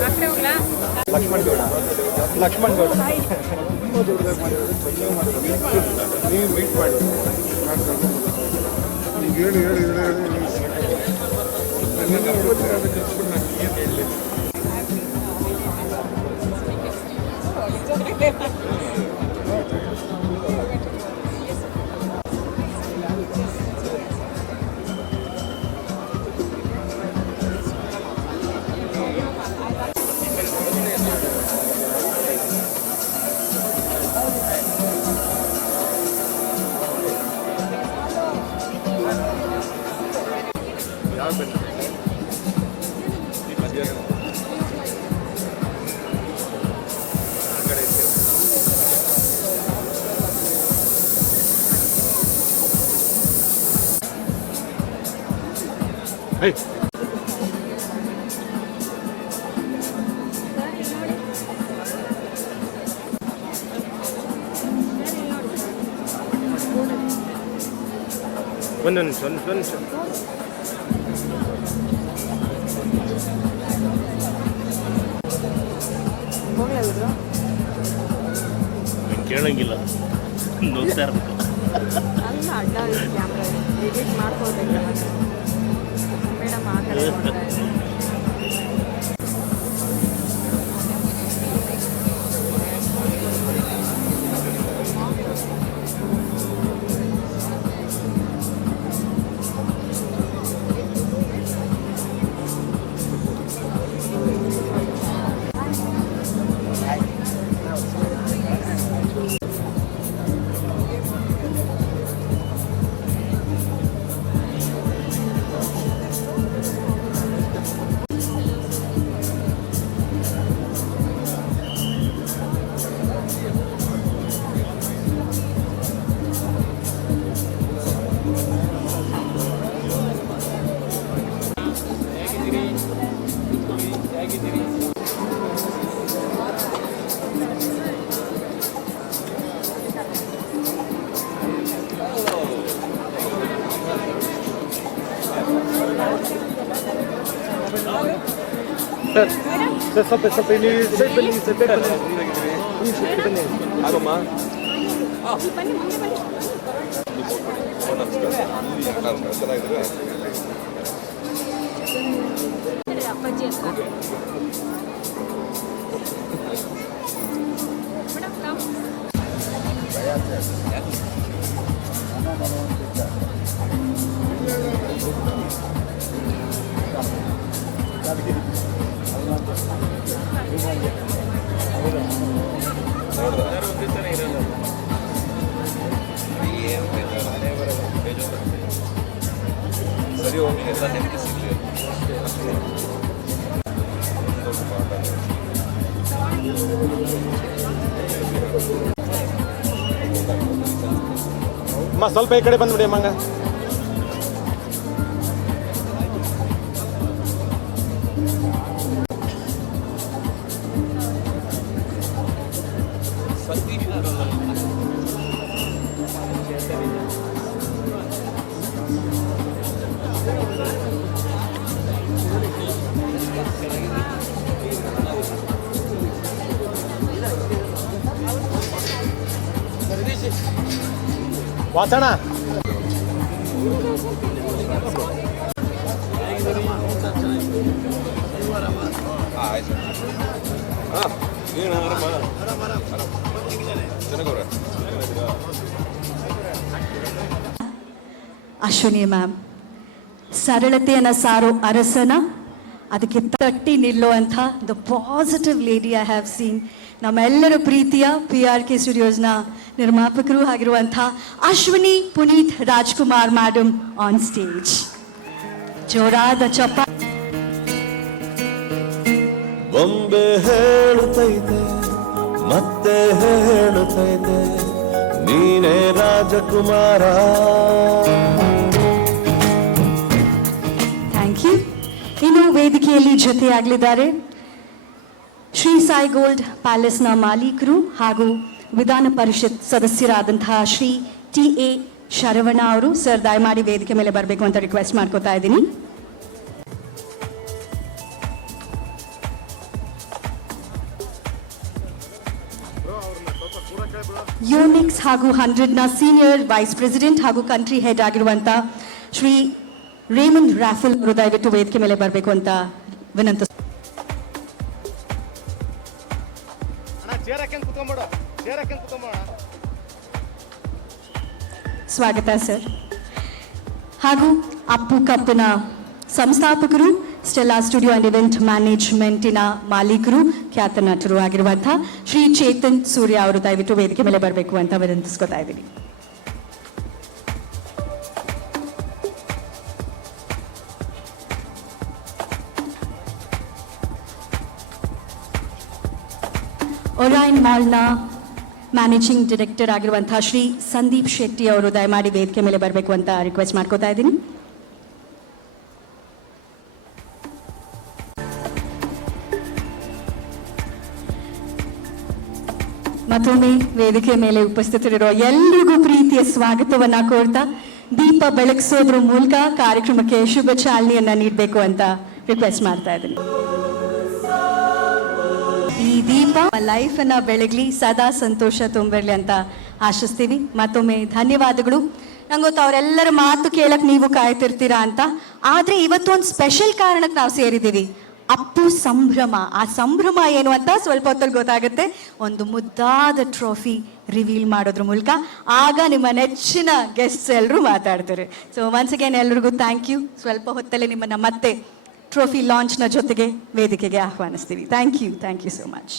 ಲಕ್ಷ್ಮಣ್ ಗೌಡ ಲಕ್ಷ್ಮಣ್ ಗೌಡ ನೀವು ಮೀಟ್ ಮಾಡಿ ಈಗ ಹೇಳಿ ಹೇಳಿ ಹೇಳಿ Hey. ಒಂದು ನಿಮಿಷ ಕೇಳಂಗಿಲ್ಲ ನೋಡ್ತಾ ಇರ್ಬೇಕು ಅಲ್ಲ ಅಡ್ಡ ಕ್ಯಾಮ್ರಾ ಎಡಿಟ್ ಮಾಡ್ಕೊಳ್ಬೇಕಲ್ಲ ಮೇಡಮ್ ಆ ಕಡೆ ನೋಡ್ತಾ ಇದ್ದಾರೆ. ಸರ್ ಸ್ವಲ್ಪ ಇಲ್ಲಿ ಸೈಡ್ ಬನ್ನಿ ಆಗಮ್ಮ ಚೆನ್ನಾಗಿದ್ರೆ ಅಪ್ಪಾಜಿ ಹತ್ರ ಸರಿ ಹೋಗಿ ಎಲ್ಲ ನೆಮ್ಮದಿ ಸಿಗಲಿ ಅಮ್ಮ ಸ್ವಲ್ಪ ಈ ಕಡೆ ಬಂದ್ಬಿಡಿ ಅಮ್ಮಂಗ ವಾಸಣ ಅಶ್ವಿನಿ ಮ್ಯಾಮ್ ಸರಳತೆಯನ್ನು ಸಾರೋ ಅರಸನ ಅದಕ್ಕೆ ತಟ್ಟಿ ನಿಲ್ಲುವಂಥ the positive lady I have seen ನಮ್ಮೆಲ್ಲರ ಪ್ರೀತಿಯ PRK ಸ್ಟುಡಿಯೋಸ್ನ ನಿರ್ಮಾಪಕರು ಆಗಿರುವಂಥ Ashwini Puneeth Rajkumar madam on stage. ಜೋರಾದ ಚಪ್ಪ. ಬೊಂಬೆ ಹೇಳುತ್ತೈತೆ ಮತ್ತೆ ಹೇಳುತ್ತೈತೆ ನೀನೇ ರಾಜಕುಮಾರ. Thank you. ಇನ್ನು ವೇದಿಕೆಯಲ್ಲಿ ಜೊತೆಯಾಗಲಿದ್ದಾರೆ ಶ್ರೀ ಸಾಯಿ ಗೋಲ್ಡ್ ಪ್ಯಾಲೇಸ್ನ ಮಾಲೀಕರು ಹಾಗೂ ವಿಧಾನ ಪರಿಷತ್ ಸದಸ್ಯರಾದಂತಹ ಶ್ರೀ TA ಶರವಣ ಅವರು. ಸರ್ ದಯಮಾಡಿ ವೇದಿಕೆ ಮೇಲೆ ಬರಬೇಕು ಅಂತ ರಿಕ್ವೆಸ್ಟ್ ಮಾಡ್ಕೋತಾ ಇದ್ದೀನಿ. ಯೋನಿಕ್ಸ್ ಹಾಗೂ 100ನ ಸೀನಿಯರ್ ವೈಸ್ ಪ್ರೆಸಿಡೆಂಟ್ ಹಾಗೂ ಕಂಟ್ರಿ ಹೆಡ್ ಆಗಿರುವಂಥ ಶ್ರೀ ರೇಮಂಡ್ ರಾಫೆಲ್ ಅವರು ದಯವಿಟ್ಟು ವೇದಿಕೆ ಮೇಲೆ ಬರಬೇಕು ಅಂತ ವಿನಂತಿ. ಅಣ್ಣ ಚೇರ್ ಹಾಕ್ಯಂಡ್ ಕುತ್ಕೊಂಡ್ಬಿಡು, ಚೇರ್ ಹಾಕ್ಯಂಡ್ ಕುತ್ಕೊಂಬೋಣ. ಸ್ವಾಗತ ಸರ್. ಹಾಗೂ ಅಪ್ಪು ಕಪ್ಪಿನ ಸಂಸ್ಥಾಪಕರು, ಸ್ಟೆಲ್ಲಾ ಸ್ಟುಡಿಯೋ ಅಂಡ್ ಇವೆಂಟ್ ಮ್ಯಾನೇಜ್ಮೆಂಟಿನ ಮಾಲೀಕರು, ಖ್ಯಾತ ನಟರು ಆಗಿರುವಂಥ ಶ್ರೀ ಚೇತನ್ ಸೂರ್ಯ ಅವರು ದಯವಿಟ್ಟು ವೇದಿಕೆ ಮೇಲೆ ಬರಬೇಕು ಅಂತ ವಿನಂತಿಸ್ಕೊತಾ ಇದ್ದೀನಿ. ಒರೈನ್ ಮಾಲ್ನ ಮ್ಯಾನೇಜಿಂಗ್ ಡೈರೆಕ್ಟರ್ ಆಗಿರುವಂಥ ಶ್ರೀ ಸಂದೀಪ್ ಶೆಟ್ಟಿ ಅವರು ದಯಮಾಡಿ ವೇದಿಕೆ ಮೇಲೆ ಬರಬೇಕು ಅಂತ ರಿಕ್ವೆಸ್ಟ್ ಮಾಡ್ಕೋತಾ ಇದ್ದೀನಿ. ಮತ್ತೊಮ್ಮೆ ವೇದಿಕೆ ಮೇಲೆ ಉಪಸ್ಥಿತರಿರುವ ಎಲ್ಲರಿಗೂ ಪ್ರೀತಿಯ ಸ್ವಾಗತವನ್ನ ಕೋರ್ತಾ ದೀಪ ಬೆಳಗಿಸೋದ್ರ ಮೂಲಕ ಕಾರ್ಯಕ್ರಮಕ್ಕೆ ಶುಭ ಚಾಲನೆಯನ್ನ ನೀಡಬೇಕು ಅಂತ ರಿಕ್ವೆಸ್ಟ್ ಮಾಡ್ತಾ ಇದ್ದೀನಿ. ಈ ದೀಪ ಲೈಫ್ ಅನ್ನ ಬೆಳಗ್ಲಿ, ಸದಾ ಸಂತೋಷ ತುಂಬಿರ್ಲಿ ಅಂತ ಆಶಿಸ್ತೀವಿ. ಮತ್ತೊಮ್ಮೆ ಧನ್ಯವಾದಗಳು. ನಂಗೆ ಗೊತ್ತು ಅವರೆಲ್ಲರ ಮಾತು ಕೇಳಕ್ ನೀವು ಕಾಯ್ತಿರ್ತೀರಾ ಅಂತ. ಆದ್ರೆ ಇವತ್ತು ಒಂದು ಸ್ಪೆಷಲ್ ಕಾರಣಕ್ಕೆ ನಾವು ಸೇರಿದ್ದೀವಿ. ಅಪ್ಪು ಸಂಭ್ರಮ. ಆ ಸಂಭ್ರಮ ಏನು ಅಂತ ಸ್ವಲ್ಪ ಹೊತ್ತಲ್ಲಿ ಗೊತ್ತಾಗುತ್ತೆ. ಒಂದು ಮುದ್ದಾದ ಟ್ರೋಫಿ ರಿವೀಲ್ ಮಾಡೋದ್ರ ಮೂಲಕ ಆಗ ನಿಮ್ಮ ನೆಚ್ಚಿನ ಗೆಸ್ಟ್ಸ್ ಎಲ್ಲರೂ ಮಾತಾಡ್ತಾರೆ. ಸೊ ಒನ್ಸ್ ಅಗೇನ್ ಎಲ್ರಿಗೂ ಥ್ಯಾಂಕ್ ಯು. ಸ್ವಲ್ಪ ಹೊತ್ತಲ್ಲೇ ನಿಮ್ಮನ್ನ ಮತ್ತೆ ಟ್ರೋಫಿ ಲಾಂಚ್ನ ಜೊತೆಗೆ ವೇದಿಕೆಗೆ ಆಹ್ವಾನಿಸ್ತೀವಿ. Thank you so much.